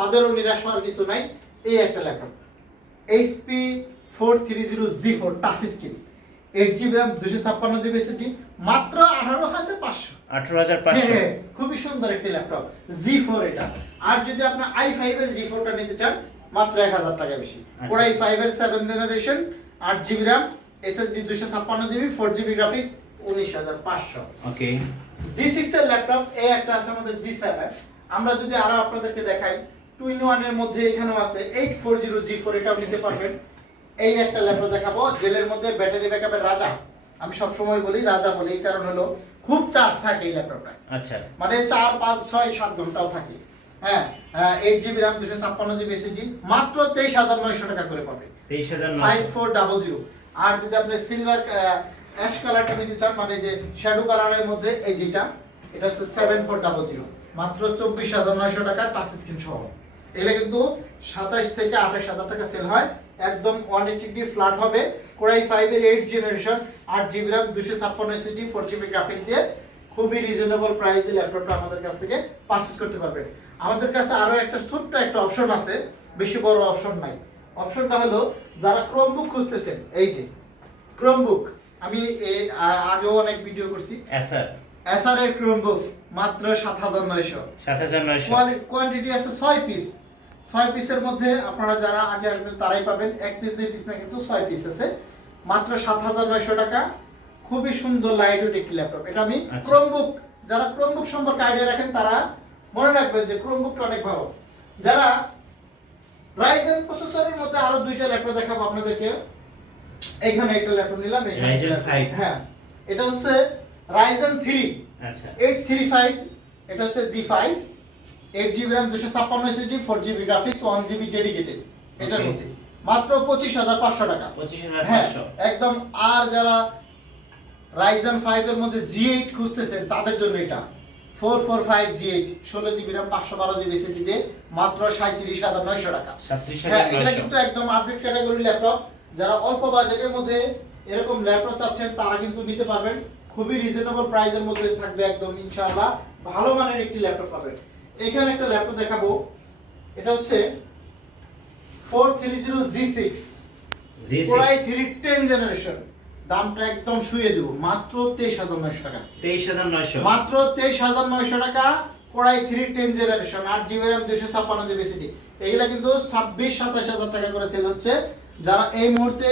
তাদেরও নিরাশ হওয়ার কিছু নাই। এই একটা laptop HP 430G4 touch screen 8GB RAM 256GB SSD মাত্র 18,500। 18,500 খুবই সুন্দর একটি ল্যাপটপ G4 এটা। আর যদি আপনি i5 এর G4 টা নিতে চান মাত্র 1000 টাকা বেশি। Core i5 এর 7th generation 8GB RAM SSD 256GB 4GB graphics 19,500। ওকে G6 এর ল্যাপটপ এই একটা আছে আমাদের G7। আমরা যদি আরো আপনাদেরকে দেখাই 2-in-1 এর মধ্যে এখানেও আছে 840G4 এটাও নিতে পারবেন। এই একটা ল্যাপটপ দেখাবো ডেলের মধ্যে ব্যাটারি ব্যাকআপের রাজা। আমি সব সময় বলি রাজা বলি, এই কারণ হলো খুব চার্জ থাকে এই ল্যাপটপটা। আচ্ছা মানে 4 5 6 7 ঘন্টাও থাকে। হ্যাঁ 8GB RAM 256GB SSD মাত্র 23,900 টাকা করে পাবে। 23,900 5400। আর যদি আপনি সিলভার অ্যাশ কালারটা নিতে চান মানে যে শ্যাডো কালারের মধ্যে এই যেটা এটা হচ্ছে 7400 মাত্র 24,900 টাকা টাচ স্ক্রিন সহ। এগুলা কিন্তু 27 থেকে 28,000 টাকা সেল হয়। একদম 180 ডিগ্রি ফ্ল্যাট হবে। Core i5 এর 8th generation 8GB RAM 256 SSD 4GB graphics দিয়ে খুবই রিজনেবল প্রাইসে ল্যাপটপটা আমাদের কাছ থেকে পারচেজ করতে পারবেন। আমাদের কাছে আরো একটা ছোট্ট একটা অপশন আছে, বেশি বড় অপশন নাই। অপশনটা হলো যারা ক্রোমবুক খুঁজতেছেন, এই যে ক্রোমবুক আমি আগেও অনেক ভিডিও করছি। এসার এর ক্রোমবুক মাত্র 7,900। কোয়ান্টিটি আছে 6 পিস। 6 পিসের মধ্যে আপনারা যারা আগে আসবেন তারাই পাবেন। 1 পিস 2 পিস না, কিন্তু 6 পিস আছে মাত্র 7,900 টাকা। খুবই সুন্দর লাইটওয়েট একটি ল্যাপটপ। এটা আমি ক্রোমবুক, যারা ক্রোমবুক সম্পর্কে আইডিয়া রাখেন তারা মনে রাখবেন যে ক্রোমবুকটা অনেক ভালো। যারা রাইজেন প্রসেসরের মধ্যে আরো দুইটা ল্যাপটপ দেখাবো আপনাদেরকে। এখানে একটা ল্যাপটপ নিলাম, রাইজেন 5। হ্যাঁ এটা হচ্ছে রাইজেন 3 আচ্ছা 835। এটা হচ্ছে G5 8GB RAM 256 SSD 4GB graphics 1GB dedicated. এটার মধ্যে মাত্র 25,500 টাকা। 25,500 একদম। আর যারা রাইজেন 5 এর মধ্যে G8 খুঁজতেছেন তাদের জন্য এটা 445 G8 16GB RAM 512GB SSD দিয়ে মাত্র 37,900 টাকা। 37,900 এটা কিন্তু একদম আপডেট ক্যাটাগরি ল্যাপটপ। যারা অল্প বাজেটের মধ্যে এরকম ল্যাপটপ চাচ্ছেন তারা কিন্তু নিতে পারবেন। খুবই রিজনেবল প্রাইসের মধ্যে থাকবে একদম ইনশাআল্লাহ। ভালো মানের একটি ল্যাপটপ পাবেন। এখানে একটা ল্যাপটপ দেখাবো, এটা হচ্ছে 430G6 Core i3 10th generation. দামটা একদম শুয়ে দেব মাত্র 23,900 টাকা। 23,900 মাত্র 23,900 টাকা। Core i3 10th generation 8GB RAM 256GB SSD। এগুলা কিন্তু 26-27,000 টাকা করে সেল হচ্ছে। যারা এই মুহূর্তে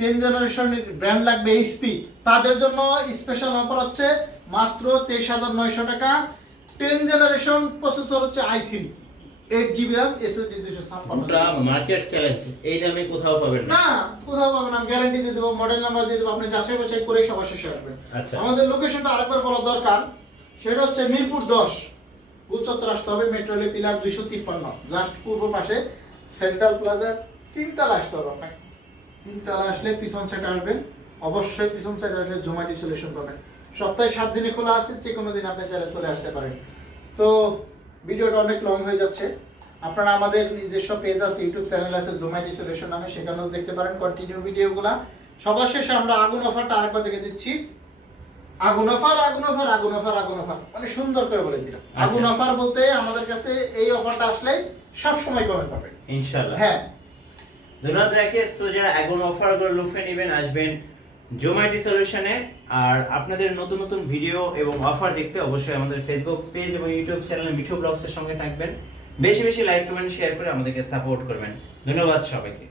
10 জেনারেশন ব্র্যান্ড লাগবে HP তাদের জন্য স্পেশাল অফার হচ্ছে মাত্র 23,900 টাকা। 10 জেনারেশন প্রসেসর হচ্ছে i3 8GB RAM SSD 256। ওটা মার্কেট চ্যালেঞ্জ, এই দামে কোথাও পাবেন না, কোথাও পাবেন না। গ্যারান্টি দিয়ে দেব, মডেল নাম্বার দিয়ে দেব, আপনি যাচাই বাছাই করে সবার শেষে আসবেন। আচ্ছা আমাদের লোকেশনটা আরেকবার বলা দরকার, সেটা হচ্ছে মিরপুর 10 উচ্চতর আসতে হবে। মেট্রো রেল পিলার 253 জাস্ট পূর্ব পাশে সেন্ট্রাল প্লাজার 3 তলা আসতে হবে আপনাকে। 3 তলা আসলে পিছন সাইডে আসবেন, অবশ্যই পিছন সাইডে আসলে জোম্যাটো সলিউশন পাবেন। সপ্তাহে 7 দিনই খোলা আছে, যে কোনো দিন আপনি চাইলে চলে আসতে পারেন। তো ভিডিওটা অনেক লং হয়ে যাচ্ছে। আপনারা আমাদের নিজস্ব পেজ আছে, ইউটিউব চ্যানেল আছে জোম্যাটো সলিউশন নামে, সেখানেও দেখতে পারেন কন্টিনিউ ভিডিওগুলা। সবার শেষে আমরা আগুন অফারটা আরেকবার দেখে দিচ্ছি। আগুন অফার, আগুন অফার, আগুন অফার, আগুন অফার, মানে সুন্দর করে বলে দিলাম। আগুন অফার বলতে আমাদের কাছে এই অফারটা আসলে সব সময় কমেন্ট পাবেন ইনশাআল্লাহ। হ্যাঁ ধন্যবাদ রাকেশ। তো যারা আগুন অফারগুলো লুফে নেবেন আসবেন জোম্যাটো সলিউশনে। আর আপনাদের নতুন নতুন ভিডিও এবং অফার দেখতে অবশ্যই আমাদের ফেসবুক পেজ এবং ইউটিউব চ্যানেল মিঠু ব্লগসের সঙ্গে থাকবেন। বেশি বেশি লাইক কমেন্ট শেয়ার করে আমাদেরকে সাপোর্ট করবেন। ধন্যবাদ সবাইকে।